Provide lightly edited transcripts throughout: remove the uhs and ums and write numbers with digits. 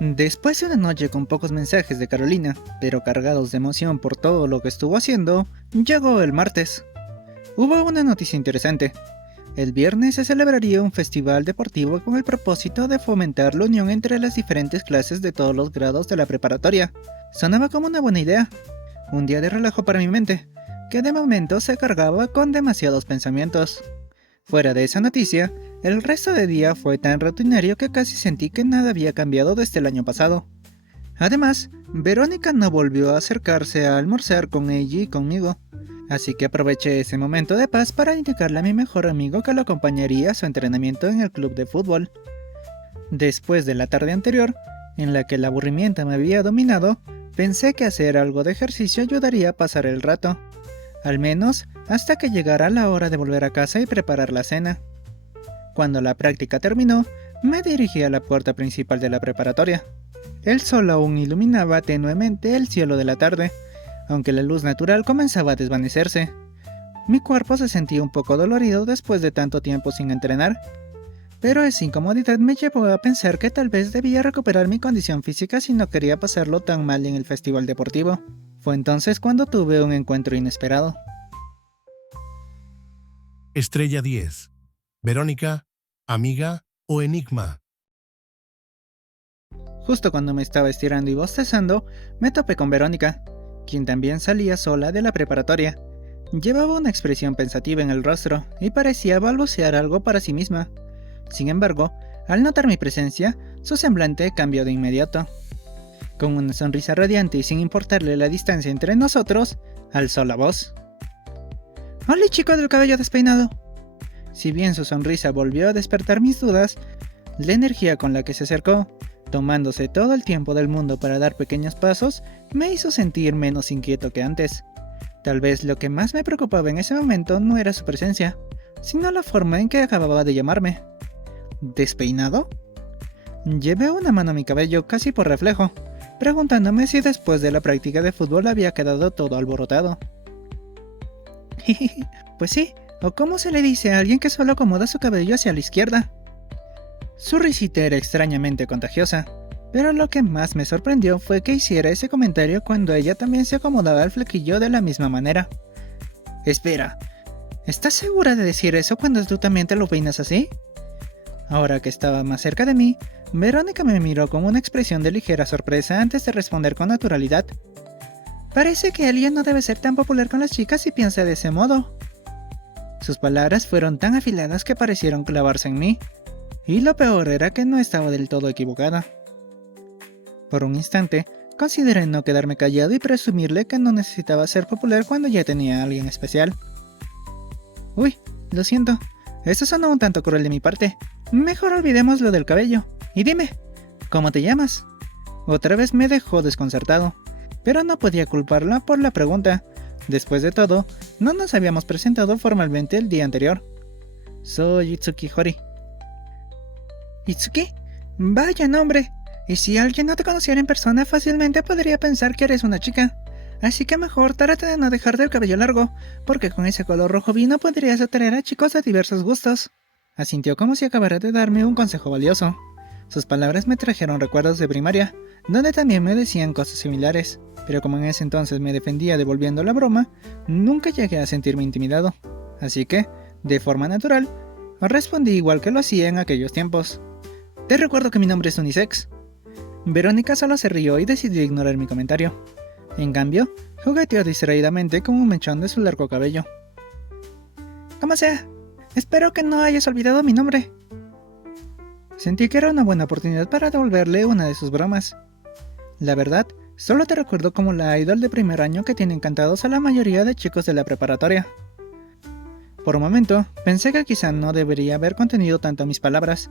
Después de una noche con pocos mensajes de Carolina, pero cargados de emoción por todo lo que estuvo haciendo, llegó el martes. Hubo una noticia interesante. El viernes se celebraría un festival deportivo con el propósito de fomentar la unión entre las diferentes clases de todos los grados de la preparatoria. Sonaba como una buena idea. Un día de relajo para mi mente, que de momento se cargaba con demasiados pensamientos. Fuera de esa noticia, el resto del día fue tan rutinario que casi sentí que nada había cambiado desde el año pasado. Además, Verónica no volvió a acercarse a almorzar con ella y conmigo, así que aproveché ese momento de paz para indicarle a mi mejor amigo que lo acompañaría a su entrenamiento en el club de fútbol. Después de la tarde anterior, en la que el aburrimiento me había dominado, pensé que hacer algo de ejercicio ayudaría a pasar el rato, al menos hasta que llegara la hora de volver a casa y preparar la cena. Cuando la práctica terminó, me dirigí a la puerta principal de la preparatoria. El sol aún iluminaba tenuemente el cielo de la tarde, aunque la luz natural comenzaba a desvanecerse. Mi cuerpo se sentía un poco dolorido después de tanto tiempo sin entrenar, pero esa incomodidad me llevó a pensar que tal vez debía recuperar mi condición física si no quería pasarlo tan mal en el festival deportivo. Fue entonces cuando tuve un encuentro inesperado. Estrella 10. Verónica, amiga o enigma. Justo cuando me estaba estirando y bostezando, me topé con Verónica, quien también salía sola de la preparatoria. Llevaba una expresión pensativa en el rostro y parecía balbucear algo para sí misma. Sin embargo, al notar mi presencia, su semblante cambió de inmediato. Con una sonrisa radiante y sin importarle la distancia entre nosotros, alzó la voz. ¡Hola, chico del cabello despeinado! Si bien su sonrisa volvió a despertar mis dudas, la energía con la que se acercó, tomándose todo el tiempo del mundo para dar pequeños pasos, me hizo sentir menos inquieto que antes. Tal vez lo que más me preocupaba en ese momento no era su presencia, sino la forma en que acababa de llamarme. ¿Despeinado? Llevé una mano a mi cabello casi por reflejo, preguntándome si después de la práctica de fútbol había quedado todo alborotado. Pues sí, o cómo se le dice a alguien que solo acomoda su cabello hacia la izquierda. Su risita era extrañamente contagiosa, pero lo que más me sorprendió fue que hiciera ese comentario cuando ella también se acomodaba el flequillo de la misma manera. Espera, ¿estás segura de decir eso cuando tú también te lo peinas así? Ahora que estaba más cerca de mí, Verónica me miró con una expresión de ligera sorpresa antes de responder con naturalidad. Parece que alguien no debe ser tan popular con las chicas si piensa de ese modo. Sus palabras fueron tan afiladas que parecieron clavarse en mí, y lo peor era que no estaba del todo equivocada. Por un instante, consideré no quedarme callado y presumirle que no necesitaba ser popular cuando ya tenía a alguien especial. Uy, lo siento, eso sonó un tanto cruel de mi parte. Mejor olvidemos lo del cabello. Y dime, ¿cómo te llamas? Otra vez me dejó desconcertado, pero no podía culparla por la pregunta. Después de todo, no nos habíamos presentado formalmente el día anterior. Soy Itsuki Hori. ¿Itsuki? Vaya nombre. Y si alguien no te conociera en persona, fácilmente podría pensar que eres una chica. Así que mejor trata de no dejarte el cabello largo, porque con ese color rojo vino podrías atraer a chicos de diversos gustos. Asintió como si acabara de darme un consejo valioso. Sus palabras me trajeron recuerdos de primaria, donde también me decían cosas similares, pero como en ese entonces me defendía devolviendo la broma, nunca llegué a sentirme intimidado. Así que, de forma natural, respondí igual que lo hacía en aquellos tiempos. Te recuerdo que mi nombre es unisex. Verónica solo se rió y decidió ignorar mi comentario. En cambio, jugueteó distraídamente con un mechón de su largo cabello. Como sea, espero que no hayas olvidado mi nombre. Sentí que era una buena oportunidad para devolverle una de sus bromas. La verdad, solo te recuerdo como la idol de primer año que tiene encantados a la mayoría de chicos de la preparatoria. Por un momento, pensé que quizá no debería haber contenido tanto mis palabras.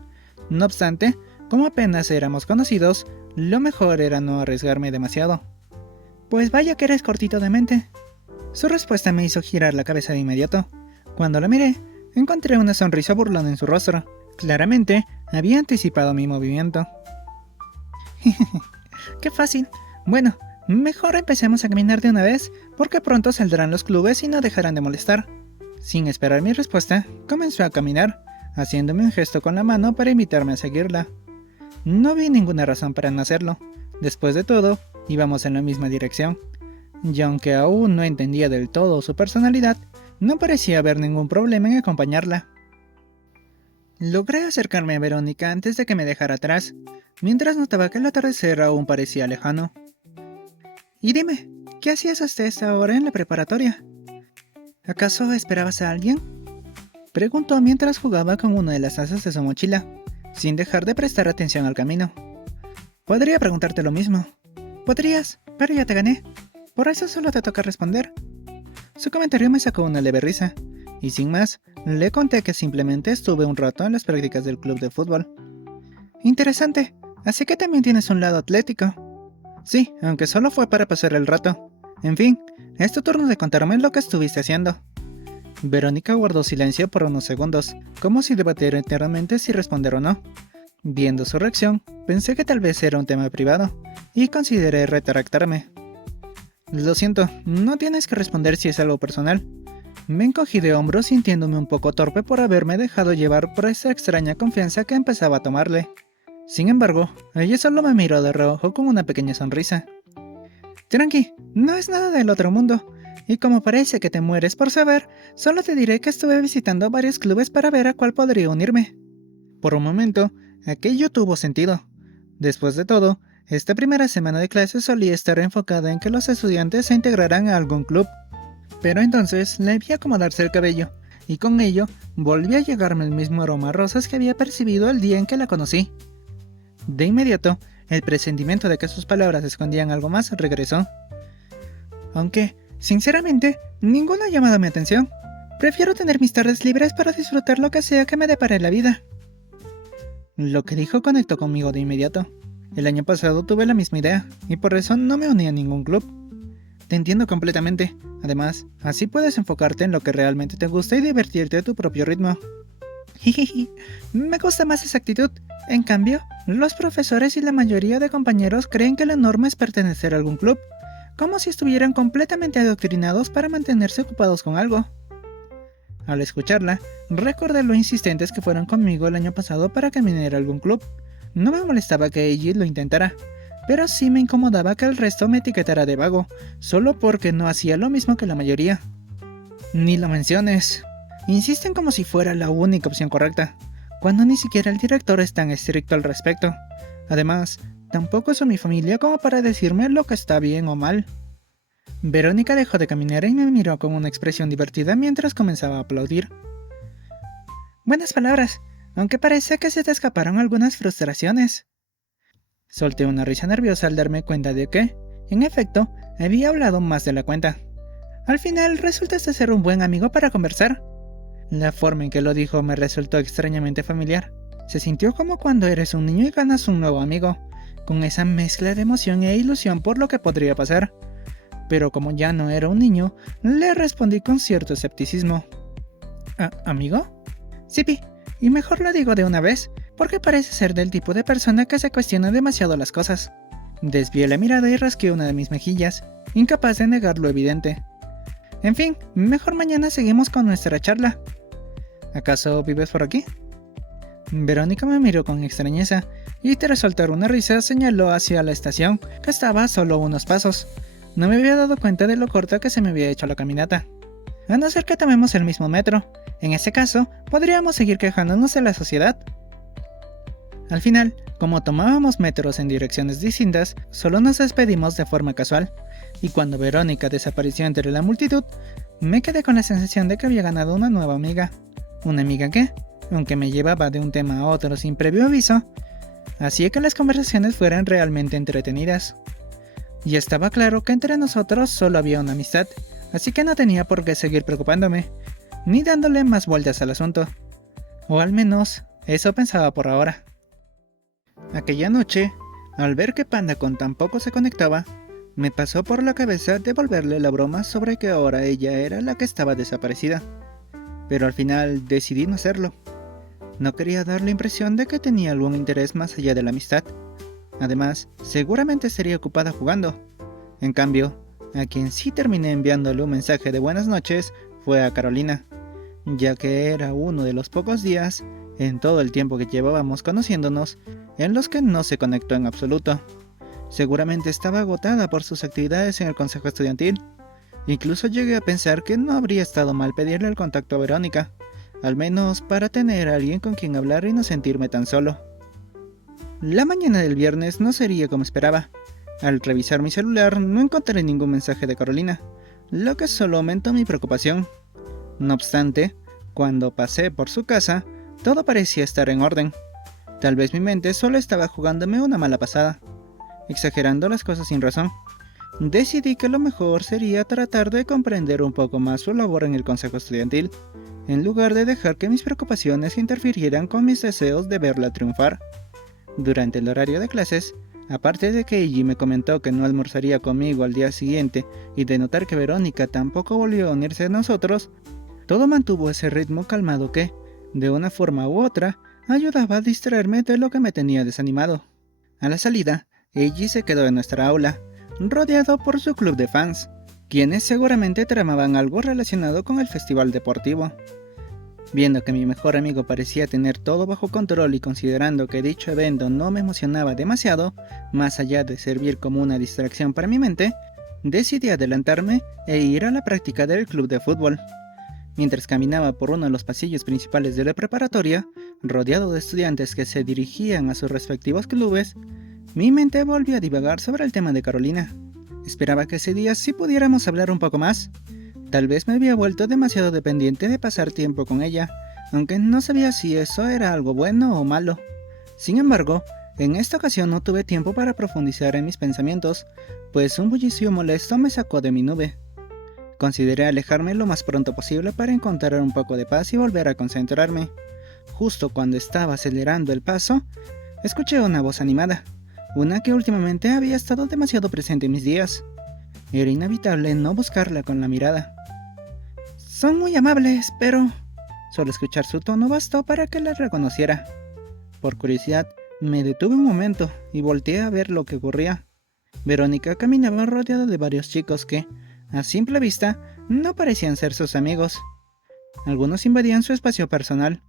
No obstante, como apenas éramos conocidos, lo mejor era no arriesgarme demasiado. Pues vaya que eres cortito de mente. Su respuesta me hizo girar la cabeza de inmediato. Cuando la miré, encontré una sonrisa burlona en su rostro. Claramente, había anticipado mi movimiento. ¡Qué fácil! Bueno, mejor empecemos a caminar de una vez, porque pronto saldrán los clubes y no dejarán de molestar. Sin esperar mi respuesta, comenzó a caminar, haciéndome un gesto con la mano para invitarme a seguirla. No vi ninguna razón para no hacerlo. Después de todo, íbamos en la misma dirección. Y aunque aún no entendía del todo su personalidad, no parecía haber ningún problema en acompañarla. Logré acercarme a Verónica antes de que me dejara atrás, mientras notaba que el atardecer aún parecía lejano. Y dime, ¿qué hacías hasta esta hora en la preparatoria? ¿Acaso esperabas a alguien? Preguntó mientras jugaba con una de las asas de su mochila, sin dejar de prestar atención al camino. Podría preguntarte lo mismo. Podrías, pero ya te gané. Por eso solo te toca responder. Su comentario me sacó una leve risa, y sin más, le conté que simplemente estuve un rato en las prácticas del club de fútbol. Interesante, así que también tienes un lado atlético. Sí, aunque solo fue para pasar el rato. En fin, es tu turno de contarme lo que estuviste haciendo. Verónica guardó silencio por unos segundos, como si debatiera internamente si responder o no. Viendo su reacción, pensé que tal vez era un tema privado, y consideré retractarme. Lo siento, no tienes que responder si es algo personal. Me encogí de hombros sintiéndome un poco torpe por haberme dejado llevar por esa extraña confianza que empezaba a tomarle. Sin embargo, ella solo me miró de reojo con una pequeña sonrisa. Tranqui, no es nada del otro mundo. Y como parece que te mueres por saber, solo te diré que estuve visitando varios clubes para ver a cuál podría unirme. Por un momento, aquello tuvo sentido. Después de todo, esta primera semana de clases solía estar enfocada en que los estudiantes se integraran a algún club. Pero entonces le vi acomodarse el cabello, y con ello volvió a llegarme el mismo aroma a rosas que había percibido el día en que la conocí. De inmediato, el presentimiento de que sus palabras escondían algo más regresó. Aunque, sinceramente, ninguna ha llamado mi atención. Prefiero tener mis tardes libres para disfrutar lo que sea que me depare la vida. Lo que dijo conectó conmigo de inmediato. El año pasado tuve la misma idea, y por eso no me uní a ningún club. Te entiendo completamente. Además, así puedes enfocarte en lo que realmente te gusta y divertirte a tu propio ritmo. Jijiji, me gusta más esa actitud. En cambio, los profesores y la mayoría de compañeros creen que la norma es pertenecer a algún club, como si estuvieran completamente adoctrinados para mantenerse ocupados con algo. Al escucharla, recordé lo insistentes que fueron conmigo el año pasado para que me uniera a algún club. No me molestaba que ella lo intentara, pero sí me incomodaba que el resto me etiquetara de vago, solo porque no hacía lo mismo que la mayoría. Ni lo menciones. Insisten como si fuera la única opción correcta, cuando ni siquiera el director es tan estricto al respecto. Además, tampoco son mi familia como para decirme lo que está bien o mal. Verónica dejó de caminar y me miró con una expresión divertida mientras comenzaba a aplaudir. Buenas palabras, aunque parece que se te escaparon algunas frustraciones. Solté una risa nerviosa al darme cuenta de que, en efecto, había hablado más de la cuenta. Al final resultaste ser un buen amigo para conversar. La forma en que lo dijo me resultó extrañamente familiar. Se sintió como cuando eres un niño y ganas un nuevo amigo, con esa mezcla de emoción e ilusión por lo que podría pasar. Pero como ya no era un niño, le respondí con cierto escepticismo. ¿Amigo? Sipi, y mejor lo digo de una vez, porque parece ser del tipo de persona que se cuestiona demasiado las cosas. Desvié la mirada y rasqué una de mis mejillas, incapaz de negar lo evidente. En fin, mejor mañana seguimos con nuestra charla. ¿Acaso vives por aquí? Verónica me miró con extrañeza, y tras soltar una risa señaló hacia la estación, que estaba a solo unos pasos. No me había dado cuenta de lo corta que se me había hecho la caminata. A no ser que tomemos el mismo metro. En ese caso, podríamos seguir quejándonos de la sociedad. Al final, como tomábamos metros en direcciones distintas, solo nos despedimos de forma casual, y cuando Verónica desapareció entre la multitud, me quedé con la sensación de que había ganado una nueva amiga. ¿Una amiga que, aunque me llevaba de un tema a otro sin previo aviso, hacía que las conversaciones fueran realmente entretenidas? Y estaba claro que entre nosotros solo había una amistad, así que no tenía por qué seguir preocupándome, ni dándole más vueltas al asunto. O al menos, eso pensaba por ahora. Aquella noche, al ver que Panda con tan poco se conectaba, me pasó por la cabeza devolverle la broma sobre que ahora ella era la que estaba desaparecida. Pero al final decidí no hacerlo. No quería dar la impresión de que tenía algún interés más allá de la amistad. Además, seguramente estaría ocupada jugando. En cambio, a quien sí terminé enviándole un mensaje de buenas noches fue a Carolina, ya que era uno de los pocos días en todo el tiempo que llevábamos conociéndonos, en los que no se conectó en absoluto. Seguramente estaba agotada por sus actividades en el consejo estudiantil. Incluso llegué a pensar que no habría estado mal pedirle el contacto a Verónica, al menos para tener a alguien con quien hablar y no sentirme tan solo. La mañana del viernes no sería como esperaba. Al revisar mi celular no encontré ningún mensaje de Carolina, lo que solo aumentó mi preocupación. No obstante, cuando pasé por su casa, todo parecía estar en orden. Tal vez mi mente solo estaba jugándome una mala pasada, exagerando las cosas sin razón. Decidí que lo mejor sería tratar de comprender un poco más su labor en el consejo estudiantil, en lugar de dejar que mis preocupaciones interfirieran con mis deseos de verla triunfar. Durante el horario de clases, aparte de que Eiji me comentó que no almorzaría conmigo al día siguiente y de notar que Verónica tampoco volvió a unirse a nosotros, todo mantuvo ese ritmo calmado que, de una forma u otra, ayudaba a distraerme de lo que me tenía desanimado. A la salida, Eiji se quedó en nuestra aula, rodeado por su club de fans, quienes seguramente tramaban algo relacionado con el festival deportivo. Viendo que mi mejor amigo parecía tener todo bajo control y considerando que dicho evento no me emocionaba demasiado, más allá de servir como una distracción para mi mente, decidí adelantarme e ir a la práctica del club de fútbol. Mientras caminaba por uno de los pasillos principales de la preparatoria, rodeado de estudiantes que se dirigían a sus respectivos clubes, mi mente volvió a divagar sobre el tema de Carolina. Esperaba que ese día sí pudiéramos hablar un poco más. Tal vez me había vuelto demasiado dependiente de pasar tiempo con ella, aunque no sabía si eso era algo bueno o malo. Sin embargo, en esta ocasión no tuve tiempo para profundizar en mis pensamientos, pues un bullicio molesto me sacó de mi nube. Consideré alejarme lo más pronto posible para encontrar un poco de paz y volver a concentrarme. Justo cuando estaba acelerando el paso, escuché una voz animada, una que últimamente había estado demasiado presente en mis días. Era inevitable no buscarla con la mirada. «Son muy amables, pero...» Solo escuchar su tono bastó para que la reconociera. Por curiosidad, me detuve un momento y volteé a ver lo que ocurría. Verónica caminaba rodeada de varios chicos que, a simple vista, no parecían ser sus amigos. Algunos invadían su espacio personal,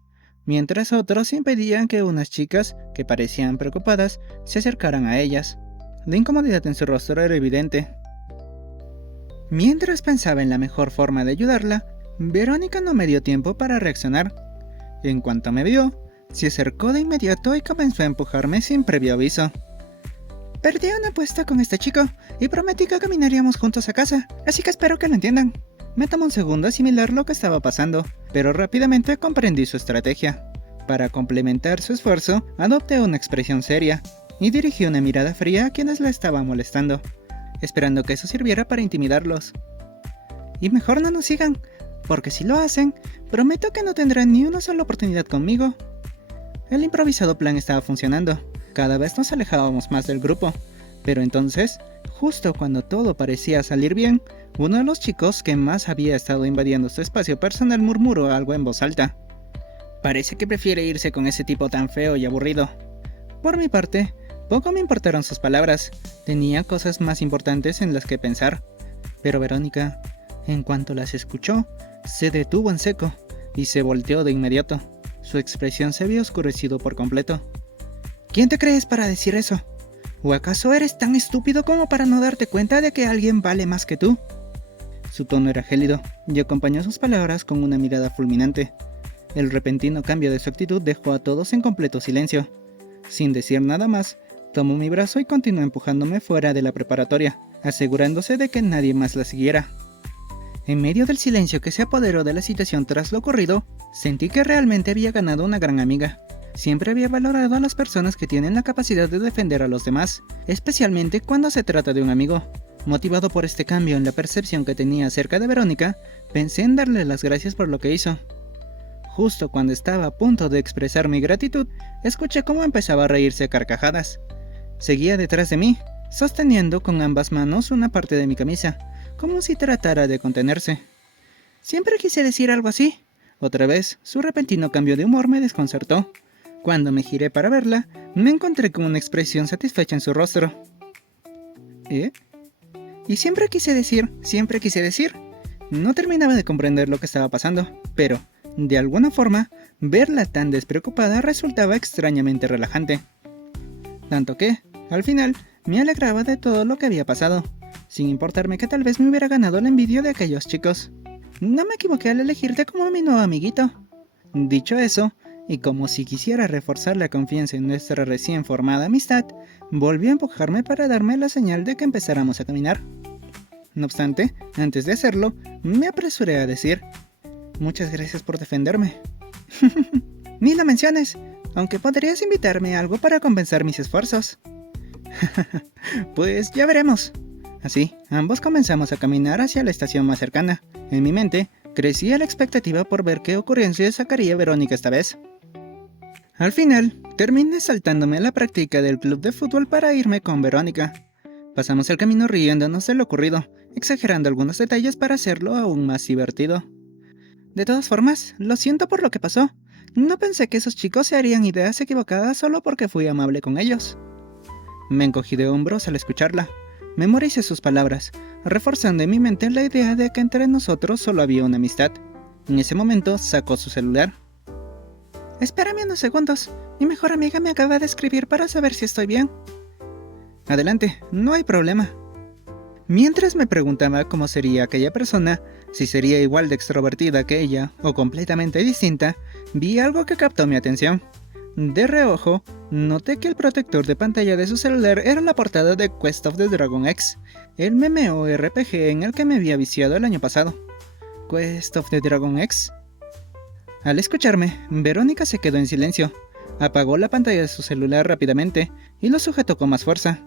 mientras otros impedían que unas chicas, que parecían preocupadas, se acercaran a ellas. La incomodidad en su rostro era evidente. Mientras pensaba en la mejor forma de ayudarla, Verónica no me dio tiempo para reaccionar. En cuanto me vio, se acercó de inmediato y comenzó a empujarme sin previo aviso. «Perdí una apuesta con este chico y prometí que caminaríamos juntos a casa, así que espero que lo entiendan». Me tomó un segundo asimilar lo que estaba pasando, pero rápidamente comprendí su estrategia. Para complementar su esfuerzo, adopté una expresión seria y dirigí una mirada fría a quienes la estaban molestando, esperando que eso sirviera para intimidarlos. «Y mejor no nos sigan, porque si lo hacen, prometo que no tendrán ni una sola oportunidad conmigo». El improvisado plan estaba funcionando. Cada vez nos alejábamos más del grupo, pero entonces, justo cuando todo parecía salir bien, uno de los chicos que más había estado invadiendo su espacio personal murmuró algo en voz alta. «Parece que prefiere irse con ese tipo tan feo y aburrido». Por mi parte, poco me importaron sus palabras, tenía cosas más importantes en las que pensar. Pero Verónica, en cuanto las escuchó, se detuvo en seco y se volteó de inmediato. Su expresión se había oscurecido por completo. «¿Quién te crees para decir eso? ¿O acaso eres tan estúpido como para no darte cuenta de que alguien vale más que tú?» Su tono era gélido y acompañó sus palabras con una mirada fulminante. El repentino cambio de su actitud dejó a todos en completo silencio. Sin decir nada más, tomó mi brazo y continuó empujándome fuera de la preparatoria, asegurándose de que nadie más la siguiera. En medio del silencio que se apoderó de la situación tras lo ocurrido, sentí que realmente había ganado una gran amiga. Siempre había valorado a las personas que tienen la capacidad de defender a los demás, especialmente cuando se trata de un amigo. Motivado por este cambio en la percepción que tenía acerca de Verónica, pensé en darle las gracias por lo que hizo. Justo cuando estaba a punto de expresar mi gratitud, escuché cómo empezaba a reírse a carcajadas. Seguía detrás de mí, sosteniendo con ambas manos una parte de mi camisa, como si tratara de contenerse. «Siempre quise decir algo así». Otra vez, su repentino cambio de humor me desconcertó. Cuando me giré para verla, me encontré con una expresión satisfecha en su rostro. «¿Eh? Y siempre quise decir. No terminaba de comprender lo que estaba pasando, pero, de alguna forma, Verla tan despreocupada resultaba extrañamente relajante. Tanto que, al final, me alegraba de todo lo que había pasado, sin importarme que tal vez me hubiera ganado la envidia de aquellos chicos. No me equivoqué al elegirte como mi nuevo amiguito. Dicho eso, y como si quisiera reforzar la confianza en nuestra recién formada amistad, volvió a empujarme para darme la señal de que empezáramos a caminar. No obstante, antes de hacerlo, me apresuré a decir: muchas gracias por defenderme. Ni lo menciones, aunque podrías invitarme a algo para compensar mis esfuerzos. Pues ya veremos. Así, ambos comenzamos a caminar hacia la estación más cercana. En mi mente, crecía la expectativa por ver qué ocurrencia sacaría Verónica esta vez. Al final, terminé saltándome a la práctica del club de fútbol para irme con Verónica. Pasamos el camino riéndonos de lo ocurrido, exagerando algunos detalles para hacerlo aún más divertido. De todas formas, lo siento por lo que pasó. No pensé que esos chicos se harían ideas equivocadas solo porque fui amable con ellos. Me encogí de hombros al escucharla. Memoricé sus palabras, reforzando en mi mente la idea de que entre nosotros solo había una amistad. En ese momento sacó su celular. Espérame unos segundos. Mi mejor amiga me acaba de escribir para saber si estoy bien. Adelante, no hay problema. Mientras me preguntaba cómo sería aquella persona, si sería igual de extrovertida que ella o completamente distinta, vi algo que captó mi atención. De reojo, noté que el protector de pantalla de su celular era la portada de Quest of the Dragon X, el MMORPG en el que me había viciado el año pasado. ¿Quest of the Dragon X? Al escucharme, Verónica se quedó en silencio. Apagó la pantalla de su celular rápidamente y lo sujetó con más fuerza.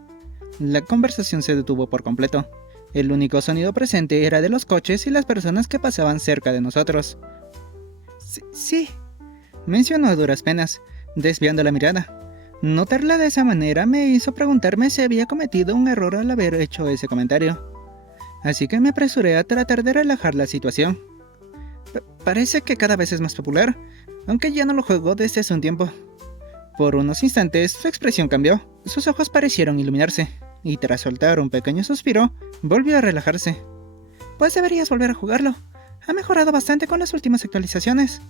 La conversación se detuvo por completo. El único sonido presente era de los coches y las personas que pasaban cerca de nosotros. Sí, mencionó a duras penas, desviando la mirada. Notarla de esa manera me hizo preguntarme si había cometido un error al haber hecho ese comentario. Así que me apresuré a tratar de relajar la situación. Parece que cada vez es más popular, aunque ya no lo juego desde hace un tiempo. Por unos instantes su expresión cambió, sus ojos parecieron iluminarse, y tras soltar un pequeño suspiro, volvió a relajarse. Pues deberías volver a jugarlo. Ha mejorado bastante con las últimas actualizaciones.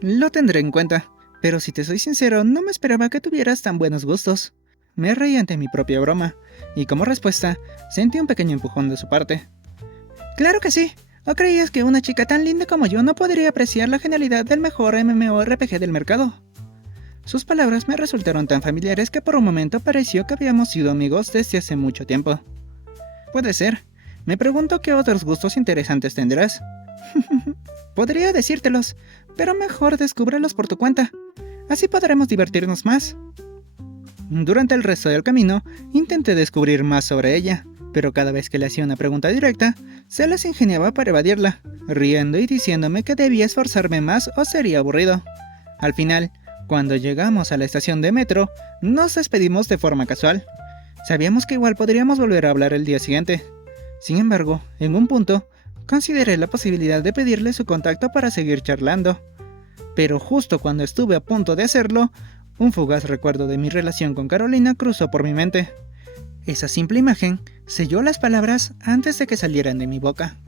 Lo tendré en cuenta, pero si te soy sincero, no me esperaba que tuvieras tan buenos gustos. Me reí ante mi propia broma, y como respuesta, sentí un pequeño empujón de su parte. ¡Claro que sí! ¿O creías que una chica tan linda como yo no podría apreciar la genialidad del mejor MMORPG del mercado? Sus palabras me resultaron tan familiares que por un momento pareció que habíamos sido amigos desde hace mucho tiempo. Puede ser. Me pregunto qué otros gustos interesantes tendrás. Podría decírtelos, pero mejor descúbrelos por tu cuenta. Así podremos divertirnos más. Durante el resto del camino, intenté descubrir más sobre ella, pero cada vez que le hacía una pregunta directa, se las ingeniaba para evadirla, riendo y diciéndome que debía esforzarme más o sería aburrido. Al final, cuando llegamos a la estación de metro, nos despedimos de forma casual. Sabíamos que igual podríamos volver a hablar el día siguiente. Sin embargo, en un punto, consideré la posibilidad de pedirle su contacto para seguir charlando. Pero justo cuando estuve a punto de hacerlo, un fugaz recuerdo de mi relación con Carolina cruzó por mi mente. Esa simple imagen selló las palabras antes de que salieran de mi boca.